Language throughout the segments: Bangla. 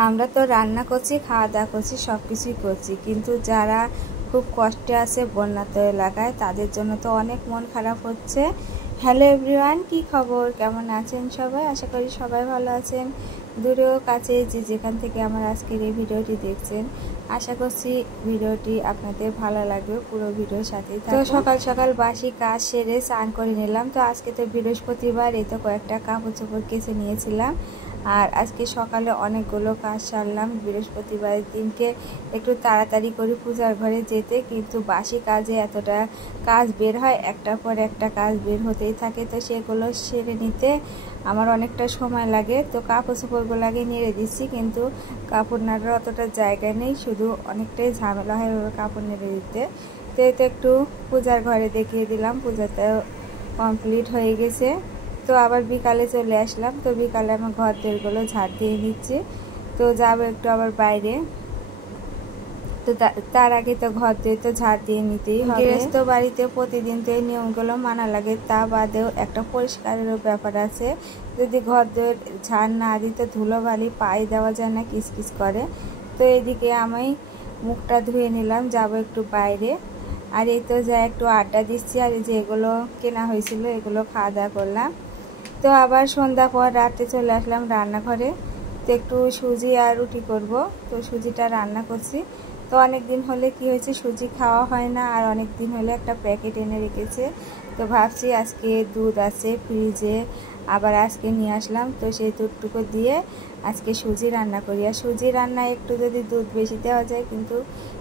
আমরা তো রান্না করছি, খাওয়া দাওয়া করছি, সব কিছুই করছি, কিন্তু যারা খুব কষ্টে আছে বন্যাত এলাকায় তাদের জন্য তো অনেক মন খারাপ হচ্ছে। হ্যালো এভরিওয়ান, কি খবর, কেমন আছেন সবাই? আশা করি সবাই ভালো আছেন। দূরেও কাছে যে যেখান থেকে আমার আজকের এই ভিডিওটি দেখছেন, আশা করছি ভিডিওটি আপনাদের ভালো লাগবে। পুরো ভিডিওর সাথেই তো সকাল সকাল বাসি কাজ সেরে স্নান করে নিলাম। তো আজকে তো বৃহস্পতিবার, এই তো কয়েকটা কাপড় চোপড় কেচে নিয়েছিলাম। আর আজকে সকালে অনেকগুলো কাজ সারলাম বৃহস্পতিবারের দিনকে একটু তাড়াতাড়ি করে পূজার ঘরে যেতে, কিন্তু বাসি কাজে এতটা কাজ বের হয়, একটার পর একটা কাজ বের হতেই থাকে। তো সেগুলো সেরে নিতে আমার অনেকটা সময় লাগে। তো কাপড় চোপড়গুলো আগে নেড়ে দিচ্ছি, কিন্তু কাপড় নাড়ার অতটা জায়গা নেই, শুধু অনেকটাই ঝামেলা হয় ওভাবে কাপড় নেড়ে দিতে। তো এতে একটু পূজার ঘরে দেখিয়ে দিলাম, পূজাটাও কমপ্লিট হয়ে গেছে। তো আবার বিকালে চলে আসলাম। তো বিকালে আমার ঘর দরগুলো ঝাড় দিয়ে নিচ্ছি। তো যাবো একটু আবার বাইরে। তো তার আগে তো ঘর দিয়ে তো ঝাড় দিয়ে নিতেই হবে। গৃহস্থ বাড়িতে প্রতিদিন তো এই নিয়মগুলো মানা লাগে, তা বাদেও একটা পরিষ্কারেরও ব্যাপার আছে। যদি ঘর দিয়ে ঝাড় না দিই তো ধুলোবালি পায়ে দেওয়া যায় না, কিচকিচ করে। তো এদিকে আমি মুখটা ধুয়ে নিলাম, যাবো একটু বাইরে। আর এই তো যা একটু আড্ডা দিচ্ছি, আর এই যে এগুলো কেনা হয়েছিল এগুলো খাওয়া দাওয়া করলাম। তো আবার সন্ধ্যা পর রাতে চলে আসলাম রান্নাঘরে। তো একটু সুজি আর রুটি করব। তো সুজিটা রান্না করছি। তো অনেক দিন হলে কি হয়েছে, সুজি খাওয়া হয় না, আর অনেক দিন হলে একটা প্যাকেট এনে রেখেছে। তো ভাবছি আজকে দুধ আছে ফ্রিজে, আবার আজকে নিয়ে আসলাম। তো সেই দুধটুকু দিয়ে আজকে সুজি রান্না করি। আর সুজি রান্নায় একটু যদি দুধ বেশি দেওয়া যায় কিন্তু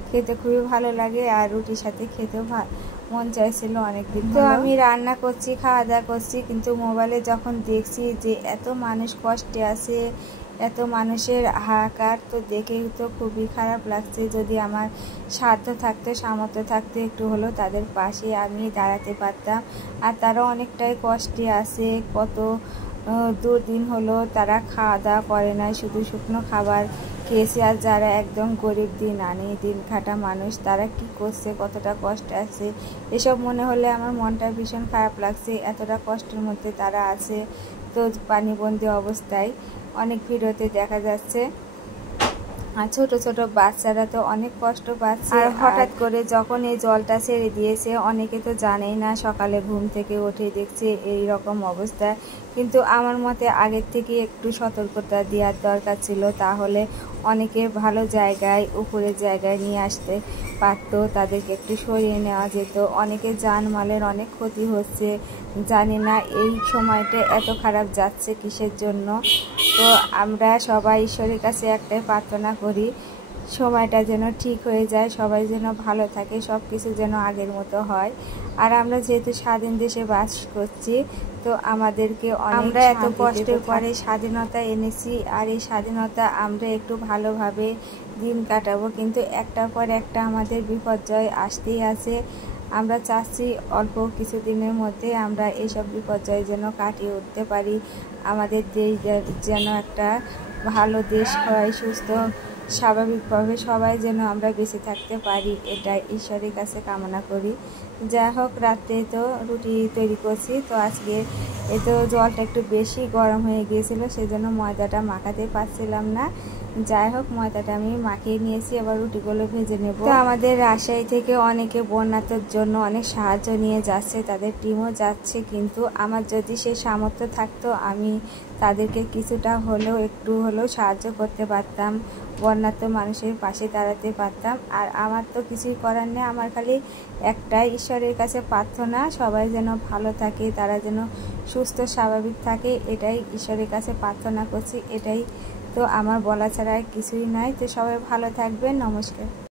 খেতে খুবই ভালো লাগে, আর রুটির সাথে খেতেও মন চাইছিল অনেকদিন। তো আমি রান্না করছি, খাওয়া দাওয়া করছি, কিন্তু মোবাইলে যখন দেখছি যে এত মানুষ কষ্টে আছে, এত মানুষের হাহাকার, তো দেখেই তো খুবই খারাপ লাগছে। যদি আমার সাধ্য থাকতো, সামর্থ্য থাকতো, একটু হলেও তাদের পাশে আমি দাঁড়াতে পারতাম। আর তারা অনেকটাই কষ্টে আছে, কত দুদিন হলো তারা খাওয়া দাওয়া করে না, শুধু শুকনো খাবার খেয়েছে। আর যারা একদম গরিব দিন আনি দিন খাটা মানুষ, তারা কি করছে, কতটা কষ্ট আছে, এসব মনে হলে আমার মনটা ভীষণ খারাপ লাগছে। এতটা কষ্টের মধ্যে তারা আছে, তো পানিবন্দী অবস্থায় অনেক ভিডিওতে দেখা যাচ্ছে। আর ছোট ছোট বাচ্চারা তো অনেক কষ্ট পাচ্ছে। আর হঠাৎ করে যখন এই জলটা ছেড়ে দিয়েছে, অনেকে তো জানেই না, সকালে ঘুম থেকে উঠে দেখছে এই রকম অবস্থা। কিন্তু আমার মতে আগের থেকে একটু সতর্কতা দেওয়ার দরকার ছিল, তাহলে অনেকে ভালো জায়গায়, উপরের জায়গায় নিয়ে আসতে পারতো, তাদেরকে একটু সরিয়ে নেওয়া যেত। অনেকে জানমালের অনেক ক্ষতি হচ্ছে, জানি না এই সময়টা এত খারাপ যাচ্ছে কিসের জন্য। তো আমরা সবাই ঈশ্বরের কাছে একটাই প্রার্থনা করি, সময়টা যেন ঠিক হয়ে যায়, সবাই যেন ভালো থাকে, সব কিছু যেন আগের মতো হয়। আর আমরা যেহেতু স্বাধীন দেশে বাস করছি, তো আমাদেরকে আমরা এত কষ্টের পরে স্বাধীনতা এনেছি, আর এই স্বাধীনতা আমরা একটু ভালোভাবে দিন কাটাবো, কিন্তু একটার পর একটা আমাদের বিপর্যয় আসতেই আছে। আমরা চাচ্ছি অল্প কিছু দিনের মধ্যে আমরা এইসব বিপর্যয় যেন কাটিয়ে উঠতে পারি, আমাদের দেশ যেন একটা ভালো দেশ হয়, সুস্থ স্বাভাবিকভাবে সবাই যেন আমরা বেঁচে থাকতে পারি, এটা ঈশ্বরের কাছে কামনা করি। যাই হোক, রাতে তো রুটি তৈরি করছি। তো আজকে তো জলটা একটু বেশি গরম হয়ে গিয়েছিল, সেজন্য ময়দাটা মাখাতে পারছিলাম না। যাই হোক, ময়দাটা আমি মাখিয়ে নিয়েছি, এবার রুটিগুলো ভেজে নেব। তো আমাদের রাজশাহী থেকে অনেকে বন্যাতের জন্য অনেক সাহায্য নিয়ে যাচ্ছে, তাদের টিমও যাচ্ছে, কিন্তু আমার যদি সেই সামর্থ্য থাকতো আমি তাদেরকে কিছুটা হলেও একটু হলেও সাহায্য করতে পারতাম, বন্যার্ত মানুষের পাশে দাঁড়াতে পারতাম। আর আমার তো কিছুই করার নেই, আমার খালি একটাই ঈশ্বরের কাছে প্রার্থনা, সবাই যেন ভালো থাকে, তারা যেন সুস্থ স্বাভাবিক থাকে, এটাই ঈশ্বরের কাছে প্রার্থনা করছি। এটাই তো আমার বলা ছাড়া আর কিছুই নাই। তো সবাই ভালো থাকবেন, নমস্কার।